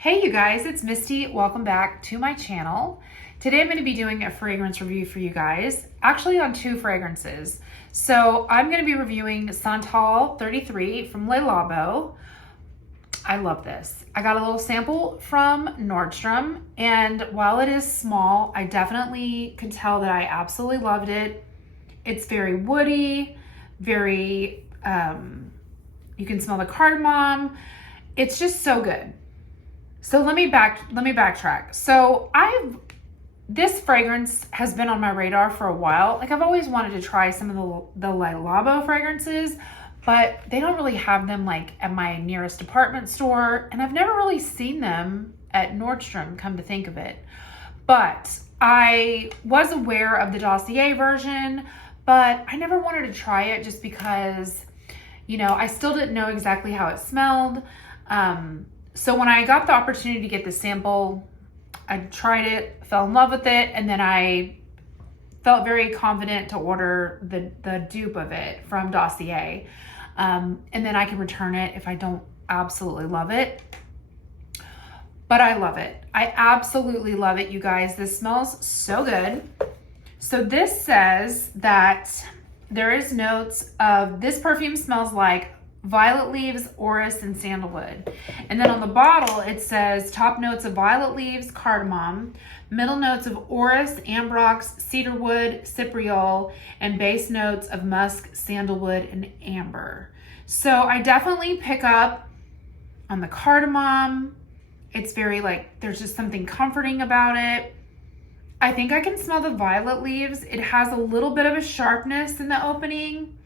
Hey you guys, it's Misty. Welcome back to my channel. Today I'm going to be doing a fragrance review for you guys, actually on two fragrances. So I'm going to be reviewing SANTAL 33 from LELABO. I love this. I got a little sample from Nordstrom, and while it is small, I definitely could tell that I absolutely loved it. It's very woody, very, you can smell the cardamom. It's just so good. So let me backtrack. So this fragrance has been on my radar for a while. Like, I've always wanted to try some of the LELABO fragrances, but they don't really have them like at my nearest department store. And I've never really seen them at Nordstrom, come to think of it. But I was aware of the Dossier version, but I never wanted to try it just because, you know, I still didn't know exactly how it smelled. So when I got the opportunity to get the sample, I tried it, fell in love with it, and then I felt very confident to order the dupe of it from Dossier. And then I can return it if I don't absolutely love it. But I love it. I absolutely love it, you guys. This smells so good. So this says that there is notes of, this perfume smells like violet leaves, orris, and sandalwood. And then on the bottle, it says top notes of violet leaves, cardamom, middle notes of orris, ambrox, cedarwood, cypriol, and base notes of musk, sandalwood, and amber. So I definitely pick up on the cardamom. It's very like, there's just something comforting about it. I think I can smell the violet leaves. It has a little bit of a sharpness in the opening.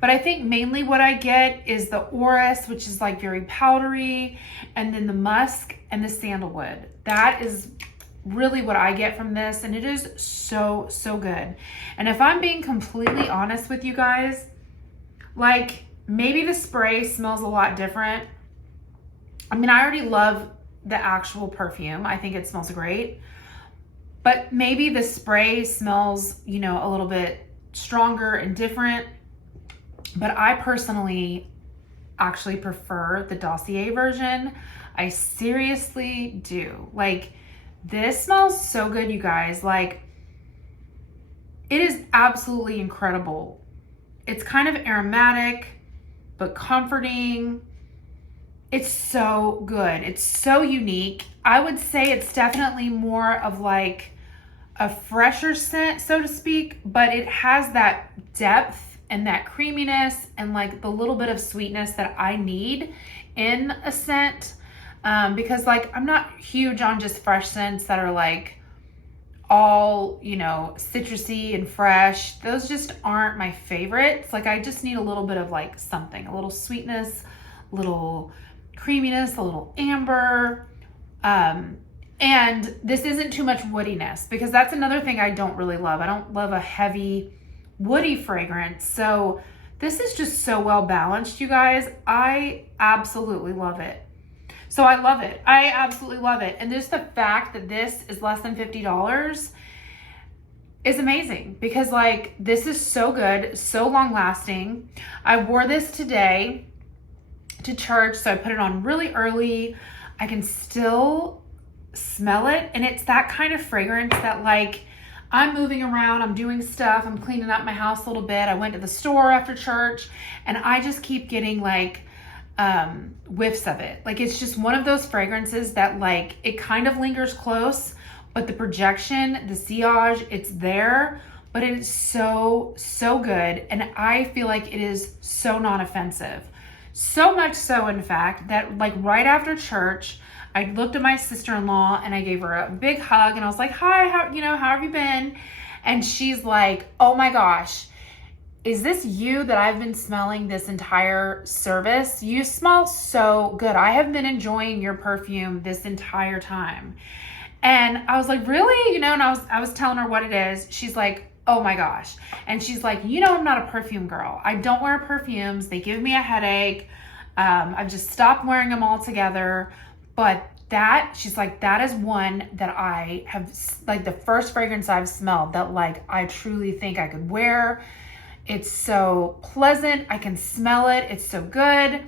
But I think mainly what I get is the orris, which is like very powdery, and then the musk and the sandalwood. That is really what I get from this, and it is so, so good. And if I'm being completely honest with you guys, like, maybe the spray smells a lot different. I mean, I already love the actual perfume. I think it smells great. But maybe the spray smells, you know, a little bit stronger and different. But I personally actually prefer the Dossier version. I seriously do. Like, this smells so good, you guys. Like, it is absolutely incredible. It's kind of aromatic, but comforting. It's so good. It's so unique. I would say it's definitely more of like a fresher scent, so to speak, but it has that depth and that creaminess and like the little bit of sweetness that I need in a scent. Because like, I'm not huge on just fresh scents that are like all, you know, citrusy and fresh. Those just aren't my favorites. Like, I just need a little bit of like something, a little sweetness, a little creaminess, a little amber. And this isn't too much woodiness, because that's another thing I don't really love. I don't love a heavy woody fragrance. So this is just so well balanced, you guys. I absolutely love it. So I love it. I absolutely love it. And just the fact that this is less than $50 is amazing, because like, this is so good, so long lasting. I wore this today to church, so I put it on really early. I can still smell it, and it's that kind of fragrance that like, I'm moving around, I'm doing stuff, I'm cleaning up my house a little bit. I went to the store after church, and I just keep getting like whiffs of it. Like, it's just one of those fragrances that like, it kind of lingers close, but the projection, the sillage, it's there, but it is so, so good. And I feel like it is so non-offensive. So much so, in fact, that like right after church, I looked at my sister-in-law and I gave her a big hug, and I was like, hi, how have you been? And she's like, oh my gosh, is this you that I've been smelling this entire service? You smell so good. I have been enjoying your perfume this entire time. And I was like, really? You know, and I was telling her what it is. She's like, oh my gosh. And she's like, you know, I'm not a perfume girl. I don't wear perfumes. They give me a headache. I've just stopped wearing them altogether. But she's like, that is one that I have, like, the first fragrance I've smelled that like, I truly think I could wear. It's so pleasant. I can smell it. It's so good.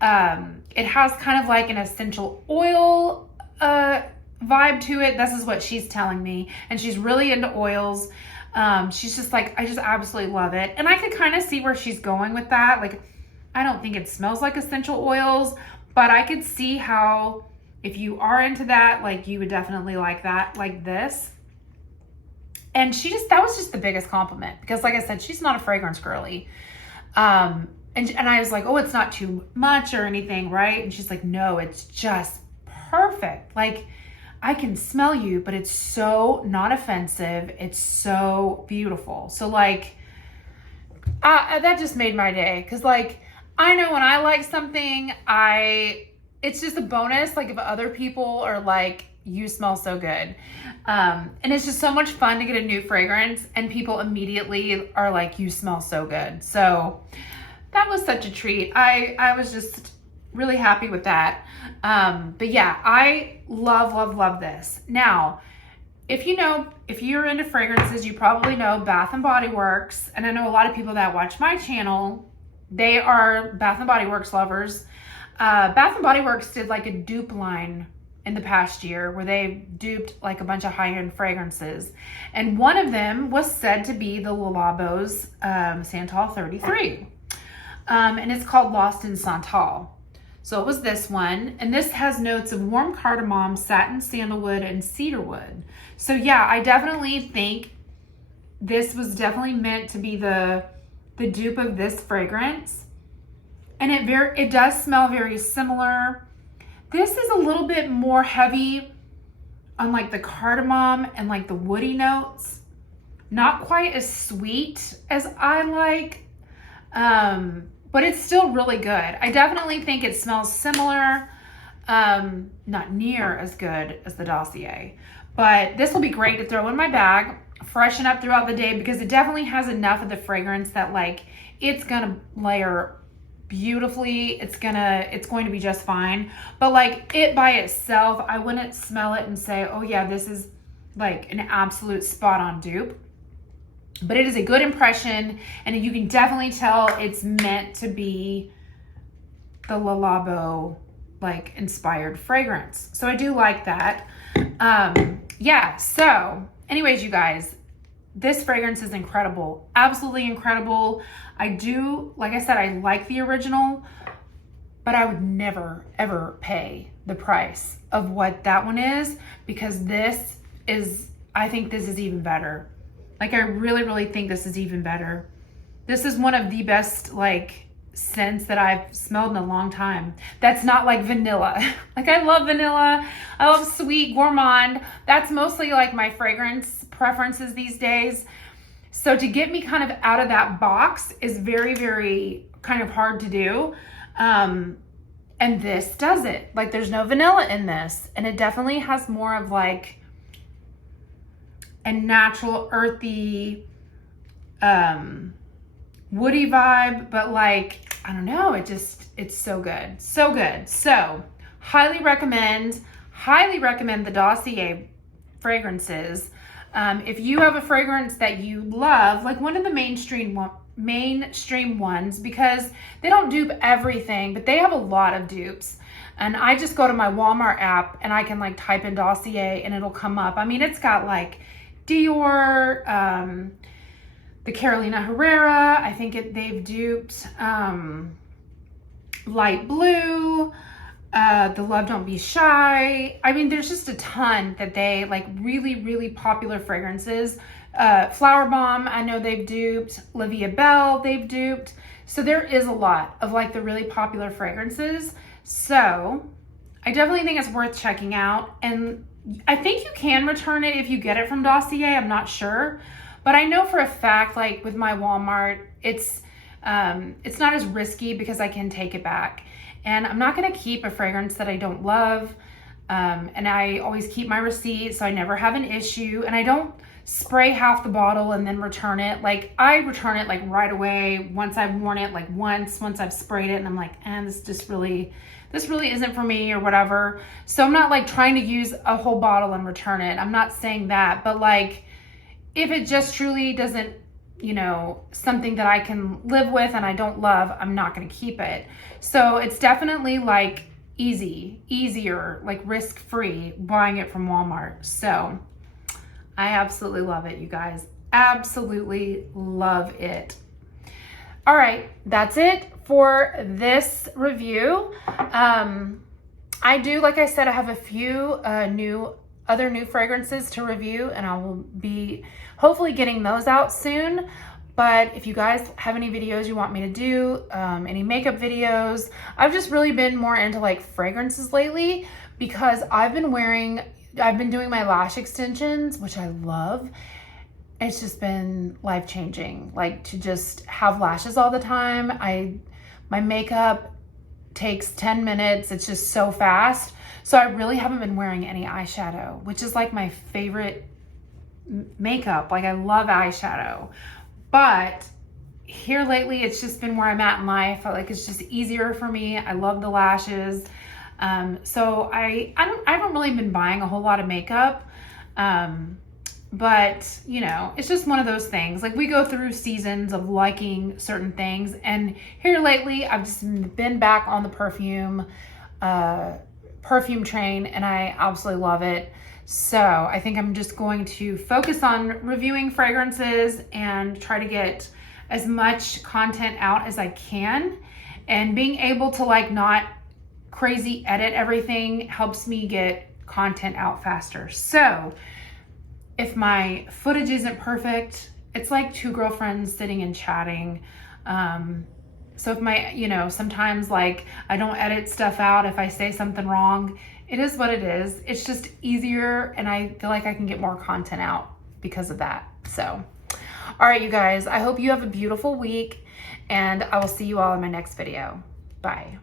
It has kind of like an essential oil vibe to it. This is what she's telling me. And she's really into oils. She's just like, I just absolutely love it. And I could kind of see where she's going with that. Like, I don't think it smells like essential oils, but I could see how if you are into that, like you would definitely like that, like this. And that was just the biggest compliment because like I said, she's not a fragrance girly. And I was like, oh, it's not too much or anything, right? And she's like, no, it's just perfect. Like, I can smell you, but it's so not offensive. It's so beautiful. So like, that just made my day. Cause like, I know when I like something, it's just a bonus. Like if other people are like, you smell so good. And it's just so much fun to get a new fragrance and people immediately are like, you smell so good. So that was such a treat. I was just really happy with that. But yeah, I love this. Now, if you're into fragrances, you probably know Bath and Body Works. And I know a lot of people that watch my channel, they are Bath and Body Works lovers. Bath and Body Works did like a dupe line in the past year where they duped like a bunch of high-end fragrances. And one of them was said to be the LELABO's SANTAL 33. And it's called Lost in Santal. So it was this one. And this has notes of warm cardamom, satin, sandalwood, and cedarwood. So yeah, I definitely think this was definitely meant to be the dupe of this fragrance. And it does smell very similar. This is a little bit more heavy on like the cardamom and like the woody notes. Not quite as sweet as I like, but it's still really good. I definitely think it smells similar, not near as good as the Dossier, but this will be great to throw in my bag, freshen up throughout the day because it definitely has enough of the fragrance that like it's gonna layer beautifully. It's going to be just fine. But like it by itself, I wouldn't smell it and say, oh yeah, this is like an absolute spot on dupe. But it is a good impression and you can definitely tell it's meant to be the LELABO like inspired fragrance. So I do like that. Yeah, so anyways, you guys, this fragrance is incredible, absolutely incredible. I do, like I said, I like the original, but I would never, ever pay the price of what that one is because I think this is even better. Like, I really, really think this is even better. This is one of the best, like, scents that I've smelled in a long time. That's not like vanilla. Like, I love vanilla. I love sweet, gourmand. That's mostly, like, my fragrance preferences these days. So to get me kind of out of that box is very, very kind of hard to do. And this does it. Like, there's no vanilla in this. And it definitely has more of, like, a natural, earthy, woody vibe, but like, I don't know, it's so good. So good. So highly recommend the Dossier fragrances. If you have a fragrance that you love, like one of the mainstream ones, because they don't dupe everything, but they have a lot of dupes. And I just go to my Walmart app and I can like type in Dossier and it'll come up. I mean, it's got like Dior, the Carolina Herrera, I think they've duped, Light Blue, the Love Don't Be Shy. I mean, there's just a ton that they like really, really popular fragrances. Flower Bomb, I know they've duped. Olivia Bell, they've duped. So there is a lot of like the really popular fragrances. So I definitely think it's worth checking out. And I think you can return it if you get it from Dossier. I'm not sure. But I know for a fact, like with my Walmart, it's not as risky because I can take it back. And I'm not going to keep a fragrance that I don't love. And I always keep my receipt, so I never have an issue. And I don't spray half the bottle and then return it. Like, I return it like right away once I've worn it, like once I've sprayed it, and I'm like, this really isn't for me or whatever. So I'm not like trying to use a whole bottle and return it. I'm not saying that, but like, if it just truly doesn't you know, something that I can live with and I don't love, I'm not going to keep it. So it's definitely like easier, like risk-free buying it from Walmart. So I absolutely love it, you guys. Absolutely love it. All right, that's it for this review. I do, like I said, I have a few other new fragrances to review, and I will be hopefully getting those out soon. But if you guys have any videos you want me to do, any makeup videos, I've just really been more into like fragrances lately because I've been doing my lash extensions, which I love. It's just been life-changing, like to just have lashes all the time. My makeup takes 10 minutes. It's just so fast. So I really haven't been wearing any eyeshadow, which is like my favorite makeup. Like I love eyeshadow, but here lately, it's just been where I'm at in life. Like it's just easier for me. I love the lashes. So I haven't really been buying a whole lot of makeup. But you know, it's just one of those things. Like we go through seasons of liking certain things, and here lately I've just been back on the perfume train, and I absolutely love it. So I think I'm just going to focus on reviewing fragrances and try to get as much content out as I can, and being able to like not crazy edit everything helps me get content out faster. So if my footage isn't perfect, it's like two girlfriends sitting and chatting. So if you know, sometimes like I don't edit stuff out if I say something wrong, it is what it is. It's just easier, and I feel like I can get more content out because of that. So, all right, you guys, I hope you have a beautiful week, and I will see you all in my next video. Bye.